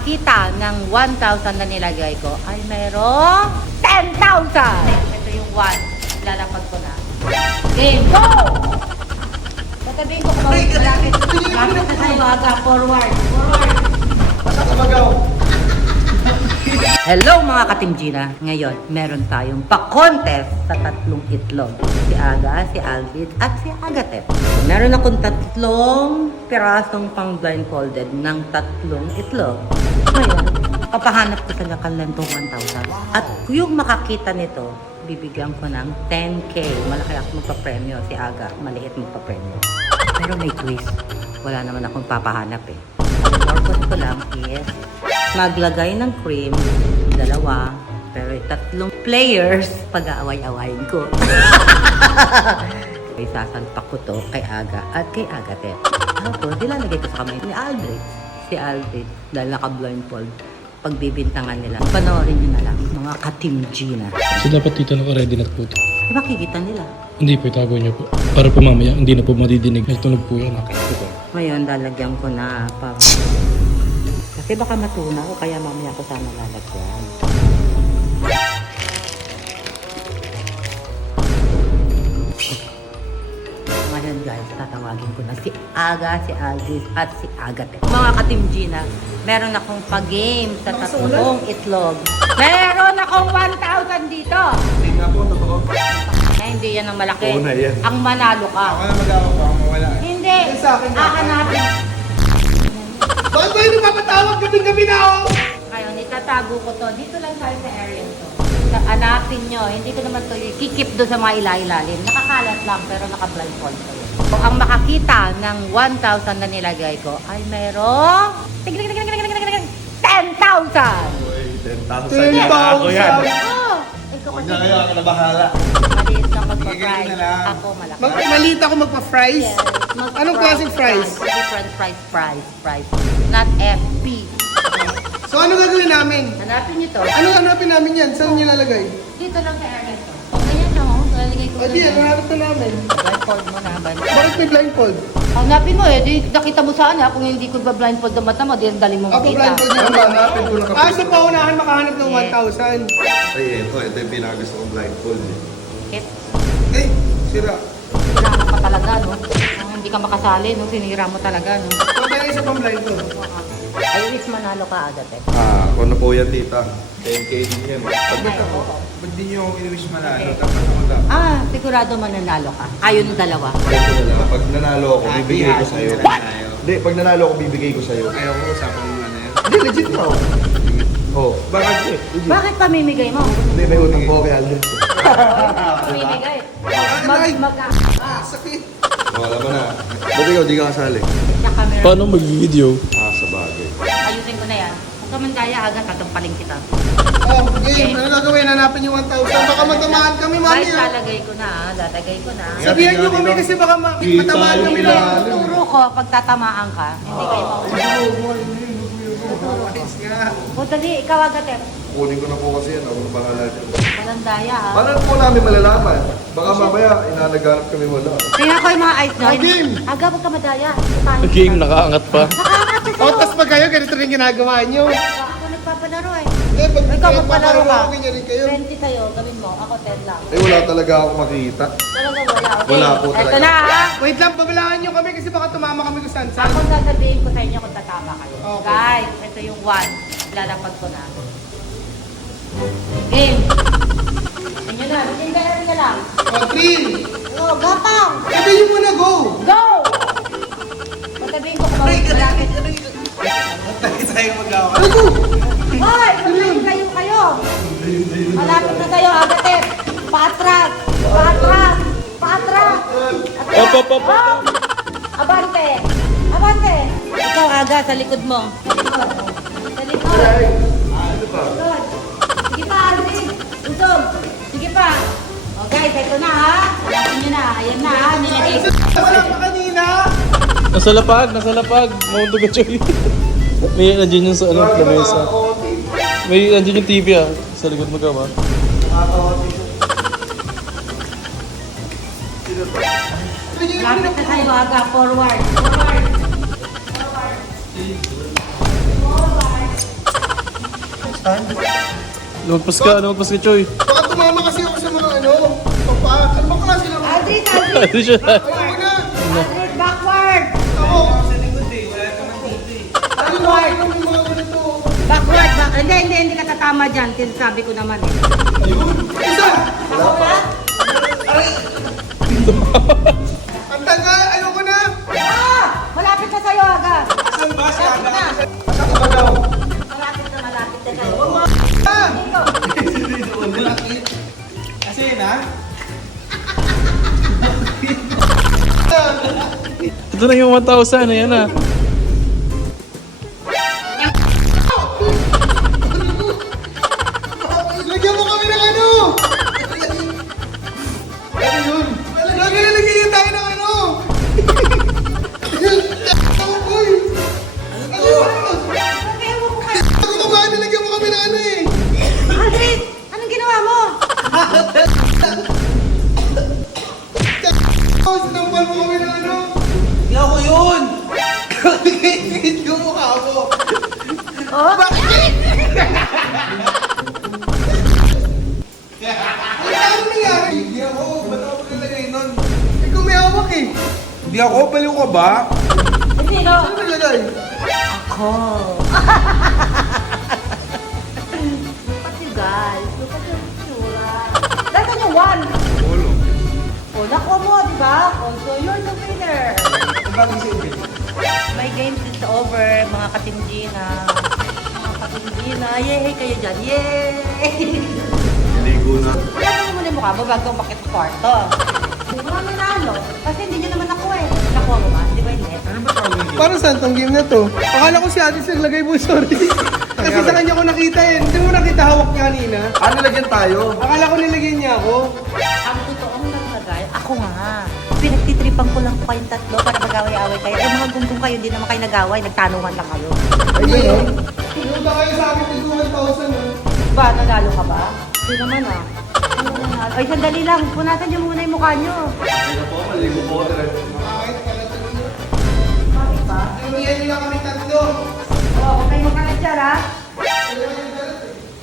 makakita ng 1,000 na nilagay ko, ay merong 10,000! Ito yung 1. Lalapag ko na. Game, go! Tatabihin ko kung malapit. Malapit na tayo aga. Forward. Hello mga ka-Team Gina. Ngayon, meron tayong pa-contest sa tatlong itlog. Si Aga, si Alvid, at si Agatep. Meron akong tatlong pirasong pang blindfolded ng tatlong itlog. Ngayon, papahanap ko sa kanilang 1,000. At yung makakita nito, bibigyan ko ng 10K. Malaki ako magpa-premyo. Si Aga, maliit magpa-premyo. Pero may twist. Wala naman akong papahanap eh. Ang purpose ko lang is maglagay ng cream, 2. Pero 3 players, pag-aaway-awayin ko. Isasalpak ko to kay Aga at kay Agatep. Tapos, ilalagay ko sa kamay ni Aldrich. Si Aldrich, dahil naka-blindfold, pagbibintangan nila. Panoorin nyo na lang, mga ka-Team Gina. So dapat dito naka-ready na po ito. Makikita nila. Hindi po, itago niyo po. Para po mamaya, hindi na po madidinig. May tunog po yan. Ngayon, lalagyan ko na para... Kasi baka matuna ko, kaya mamaya ko sana lalagyan. Ngayon guys, tatawagin ko na si Aga, si Aldis, at si Agatep. Mga ka-Team Gina, meron akong pag-game sa tatlong itlog. Meron akong 1,000 dito! Hindi nga po, totoo. Hindi yan ang malaki. Oo na yan. Ang manalo ka. Ako na mag-awa pa, mawala. Hindi. Sa akin na. Hahanapin. Bakit ba yung napapatawag gabi-gabi na ako? Ngayon, itatago ko to. Dito lang tayo sa area to. Hanapin nyo. Hindi ko naman to kikip doon sa mga ilalim. Nakakalat lang pero naka-blindfold kayo. Kung ang makakita ng 1,000 na nilagay ko ay merong 10,000! Uy, 10,000 yan. Ako yan. Oh! Ikaw Huwag kasi na kayo, ako na bahala. maliit lang Gigil magpa-fries. na lang. Ako malaki. Maliit ako magpa-fries? Yes, Anong klaseng fries? Different fries. Not FP. So ano gagawin namin? Hanapin nyo to. Ano hanapin namin yan? Saan nyo lalagay? Dito lang sa area to. Ganyan lang oh. Lalagay ko O di, ano hanap na namin? blindfold mo na. Bakit may blindfold? Hanapin mo eh. Di, nakita mo saan ha. Kung hindi ko ba blindfold ang mata mo, di ang dali mo Ako makita. blindfold na Ano naman. hanapin ko lang Ah, so paunahan makahanap ng 1,000. Ay, ito yung pinakagusto kong blindfold. Hit. Eh, sira. Sinira mo pa talaga no. Kung hindi ka makasali no. Sinira mo talaga no. So kaya isa pang blindfold. Ay, wish manalo ka agad eh. Ako na po yan, tita. 10K din yan. Ba't di nyo ako i-wish manalo? Dapat ako dapat. Ah, sigurado mananalo ka. Ayun yung dalawa. Ito na lang. Pag nanalo ako, bibigay ko sa'yo. Hindi, pag nanalo ako, bibigay ko sa'yo. Ayaw ko usapan yung ano yan. Hindi, legit na ako. Oh. Bakit eh? Bakit pamimigay mo? Hindi, may utang po kay Alden. Pamimigay. Ay! Mag... Sakit. Wala mo na. Ba't ikaw, di ka kasali? Sa camera. Paano mag-video? Sa bagay. Ayusin ko na yan. Huwag ka man kaya agad, tatampaling kita. Oh, game. Ano gagawin? Hanapin yung 1,000. Baka matamaan kami, mami. Guys, lalagay ko na ah. Lalagay ko na. Sabihan nyo kami kasi baka matamaan kami na. Turo ko, pag tatamaan ka, hindi kayo mauna. O dali, ikaw agad eh. Kunin ko na po kasi yan. Ako na bahala dyan. Walang daya ah. Paano po namin malalaman? Baka mamaya, inanaganap kami wala. Tingnan ko yung mga eyes nyo. Game. Aga, huwag ka madaya. Game, nakaangat pa. Nakaangat kasi. O, tas pag kayo, ganito rin ginagawa nyo. Ako nagpapalaro eh. Hindi, pag Ikaw magpalaro ka. ganyan rin kayo. 20 kayo, gawin mo. Ako 10 lang. Eh, wala talaga ako makita. Talaga wala. Okay. Wala po talaga. Ito na ha. Wait lang, babalaan nyo kami kasi baka tumama kami kung saan. Ako sasabihin ko sa inyo kung tatama kayo. Okay. Guys, ito yung 1. Lalapag ko na. Game. Inyo na. Bitin na lang. O, 3. Oh, gapang. Sabihin mo na, go! Go! Sasabihin ko kung malapit. Tayo tayo mag-awa. Ay, go! Hoy! Maglayo kayo! Malapit na kayo, Agatep! Paatras! Paatras! Paatras! Op. Abante! Abante! Ikaw, Aga, sa likod mo. Sa likod. Likod. Sige pa, Alvin. Usog. Sige pa. O guys, ito na ha. Hanapin nyo na. Ayan na ha. Nilagay ko. Wala pa kanina! Nasa lapag. Mount Tugachoy. May nandiyan yung sa ano, lamesa. May nandiyan yung TV ah. Sa likod mo ka ba? Lapit na tayo, Aga. Forward. Lumagpas ka, Choy. Baka tumama kasi ako sa mga ano. Papa, ano ba klase lang? Aldrin, Aldrin! Ano siya? Ayoko na. Aldrin, backward! Ako. Sa likod eh, wala naman dito eh. Backward. Ano yung mga ganito? Backward, hindi ka tatama dyan. Sinasabi ko naman eh. Isa. Backward? Ang tagal. Ayoko na. Ah! Malapit na sa'yo, Aga. Saan ba si Malapit na. Aga? Saan ka ba daw? Malapit na sa'yo. Ah! Dito. Kasi na? Ito na yung 1,000. Ayan na. Lagyan mo kami ng ano? Ano yun? Lagyan niyo tayo ng ano? Ako, boy. Ako ba? Nilagyan mo kami ng ano eh? Aldrin, anong ginawa mo? Sinampal mo kami ng ano? Hindi ako yun! Yung mukha mo. Oh? Ano nangyari? Hindi ako, ba't ako nilagay nun? Ikaw may hawak eh. Hindi ako, baliw ka ba? Hindi, no? Ano nilagay? Ako. Look at you guys. Look at your tsura. Nasaan yung one? Ulo. O, nakuha mo, di ba? O, so you're the winner. Ang bagay sa ibig. My games is over, mga katinggina. Mga katinggina. Yay! Kayo dyan. Yay! Ligo na. Wala naman muna yung mukha mo bago umakit sa kwarto. Hindi mo naman nanalo. Kasi hindi nyo naman nakuha eh. Nakuha mo ba? Di ba hindi? Ano ba tawag yun? Para saan tong game na to? Akala ko si Addis naglagay mo, sorry. Kasi sa kanya ko nakita eh. Hindi mo nakita hawak niya kanina. Ano lagyan tayo? Akala ko nilagyan niya ako. Ang totoong naglagay, ako nga. Pinagtitripan ko lang po kayong tatlo para mag-away-away kayo. Eh mga gunggong kayo, hindi naman kayo nag-away. Nagtanungan lang kayo. Ay, gano'n? Sinuta kayo sa akin ng 2,000 ah. Ba, nanalo ka ba? Hindi naman ah. Ano nanalo? Ay, sandali lang. Punasan niyo muna yung mukha niyo. Ano po, maligo po ako talaga. Bakit pala ito nyo? Bakit ba? Tingihan nyo lang kami tatlo. Oo, huwag kayong magkalat dyan ha.